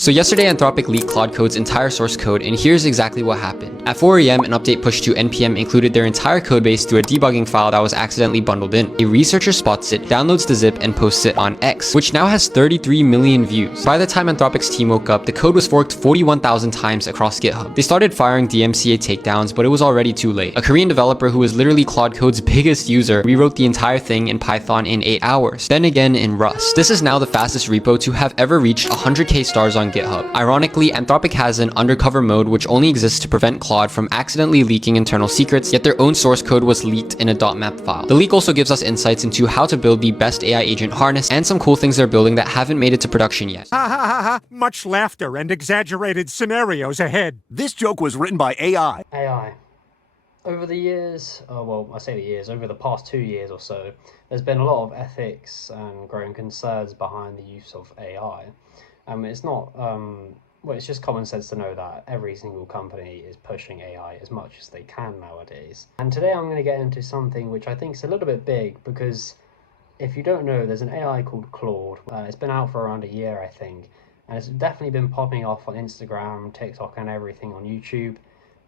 So yesterday Anthropic leaked Claude Code's entire source code, and here's exactly what happened. At 4 AM, an update pushed to NPM included their entire codebase through a debugging file that was accidentally bundled in. A researcher spots it, downloads the zip, and posts it on X, which now has 33 million views. By the time Anthropic's team woke up, the code was forked 41,000 times across GitHub. They started firing DMCA takedowns, but it was already too late. A Korean developer who was literally Claude Code's biggest user rewrote the entire thing in Python in 8 hours, then again in Rust. This is now the fastest repo to have ever reached 100k stars on GitHub. Ironically, Anthropic has an undercover mode which only exists to prevent Claude from accidentally leaking internal secrets, yet their own source code was leaked in a .map file. The leak also gives us insights into how to build the best AI agent harness and some cool things they're building that haven't made it to production yet. Ha ha ha ha! Much laughter and exaggerated scenarios ahead. This joke was written by AI. AI. Over the years, well, I say the years, over the past 2 years or so, there's been a lot of ethics and growing concerns behind the use of AI. It's not, well, it's just common sense to know that every single company is pushing AI as much as they can nowadays. And today I'm going to get into something which I think is a little bit big, because if you don't know, there's an AI called Claude. It's been out for around a year, I think, and it's definitely been popping off on Instagram, TikTok, and everything on YouTube,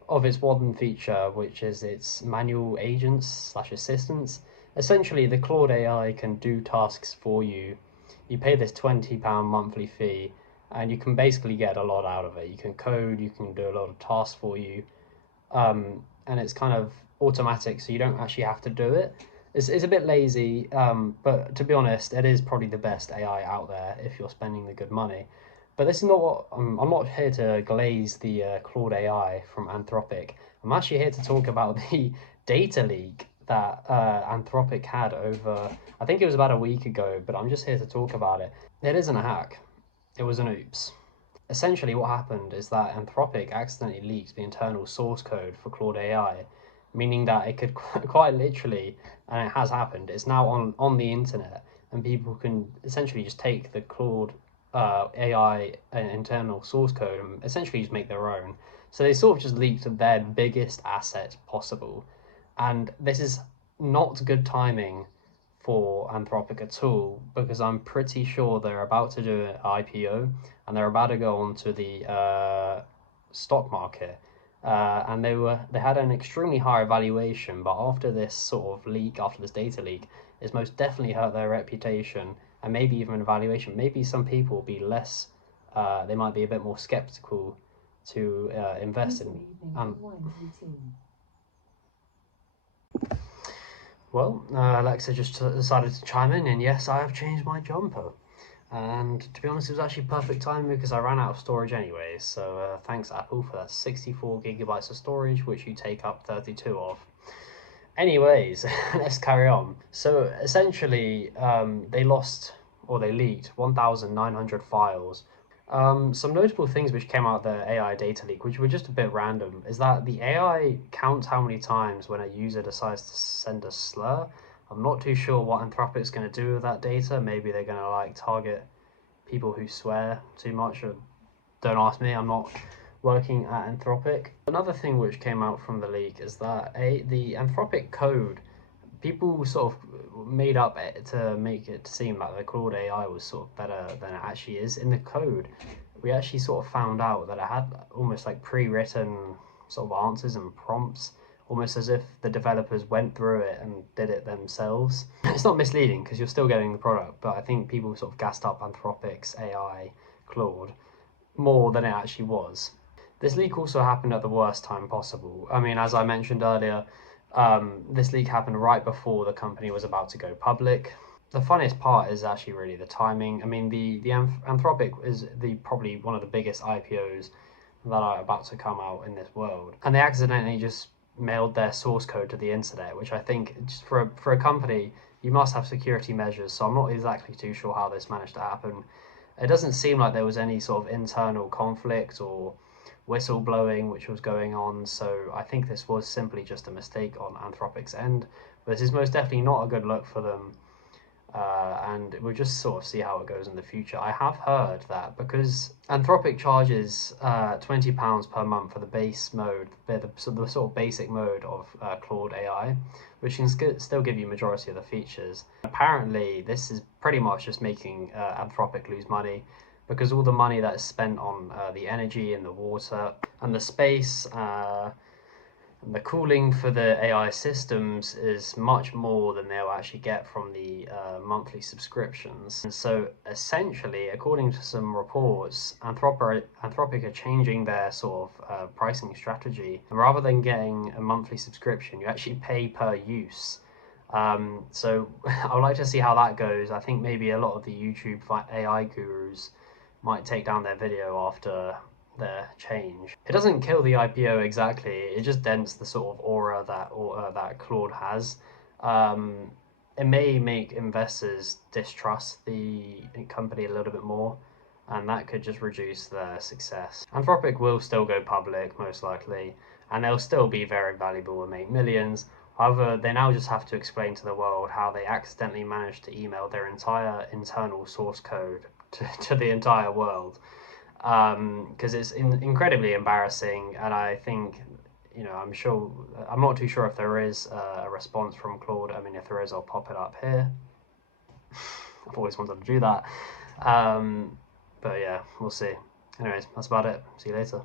of its one feature, which is its manual agents / assistants. Essentially, the Claude AI can do tasks for you. You pay this £20 monthly fee, and you can basically get a lot out of it. You can code, you can do a lot of tasks for you, and it's kind of automatic, so you don't actually have to do it. It's a bit lazy, but to be honest, it is probably the best AI out there if you're spending the good money. But this is not what I'm not here to glaze the Claude AI from Anthropic. I'm actually here to talk about the data leak that Anthropic had over, I think it was about a week ago, but I'm just here to talk about it. It isn't a hack, it was an oops. Essentially what happened is that Anthropic accidentally leaked the internal source code for Claude AI, meaning that it could quite literally, and it has happened, it's now on the internet, and people can essentially just take the Claude AI internal source code and essentially just make their own. So they sort of just leaked their biggest asset possible. And this is not good timing for Anthropic at all, because I'm pretty sure they're about to do an IPO and they're about to go onto the stock market. And they had an extremely high valuation, but after this sort of leak, after this data leak, it's most definitely hurt their reputation and maybe even an valuation. Maybe some people will be less, they might be a bit more skeptical to invest in. Well, Alexa just decided to chime in, and yes, I have changed my jumper. And to be honest, it was actually perfect timing because I ran out of storage anyway. So thanks Apple for that 64 gigabytes of storage, which you take up 32 of. Anyways, let's carry on. So essentially, they leaked 1,900 files. Some notable things which came out of the AI data leak, which were just a bit random, is that the AI counts how many times when a user decides to send a slur. I'm not too sure what Anthropic's going to do with that data. Maybe they're going to like target people who swear too much. Or don't ask me, I'm not working at Anthropic. Another thing which came out from the leak is that the Anthropic code, people sort of made up to make it seem like the Claude AI was sort of better than it actually is. In the code, we actually sort of found out that it had almost like pre-written sort of answers and prompts, almost as if the developers went through it and did it themselves. It's not misleading because you're still getting the product, but I think people sort of gassed up Anthropic's AI Claude more than it actually was. This leak also happened at the worst time possible. I mean, as I mentioned earlier, this leak happened right before the company was about to go public. The funniest part is actually really the timing. I mean, the Anthropic is probably one of the biggest IPOs that are about to come out in this world, and they accidentally just mailed their source code to the internet, which I think just for a company, you must have security measures. So I'm not exactly too sure how this managed to happen. It doesn't seem like there was any sort of internal conflict or whistleblowing which was going on, so I think this was simply just a mistake on Anthropic's end. But this is most definitely not a good look for them, and we'll just sort of see how it goes in the future. I have heard that because Anthropic charges £20 per month for the base mode, the sort of basic mode of Claude AI, which can still give you majority of the features. Apparently this is pretty much just making Anthropic lose money. because all the money that is spent on the energy and the water and the space and the cooling for the AI systems is much more than they'll actually get from the monthly subscriptions. And so essentially, according to some reports, Anthropic are changing their sort of pricing strategy. And rather than getting a monthly subscription, you actually pay per use. So I would like to see how that goes. I think maybe a lot of the YouTube AI gurus might take down their video after their change. It doesn't kill the IPO exactly, it just dents the sort of aura that Claude has. It may make investors distrust the company a little bit more, and that could just reduce their success. Anthropic will still go public, most likely, and they'll still be very valuable and make millions. However, they now just have to explain to the world how they accidentally managed to email their entire internal source code to the entire world. Because it's incredibly embarrassing, and I think, I'm not too sure if there is a response from Claude. I mean, if there is, I'll pop it up here. I've always wanted to do that. But yeah, we'll see. Anyways, that's about it. See you later.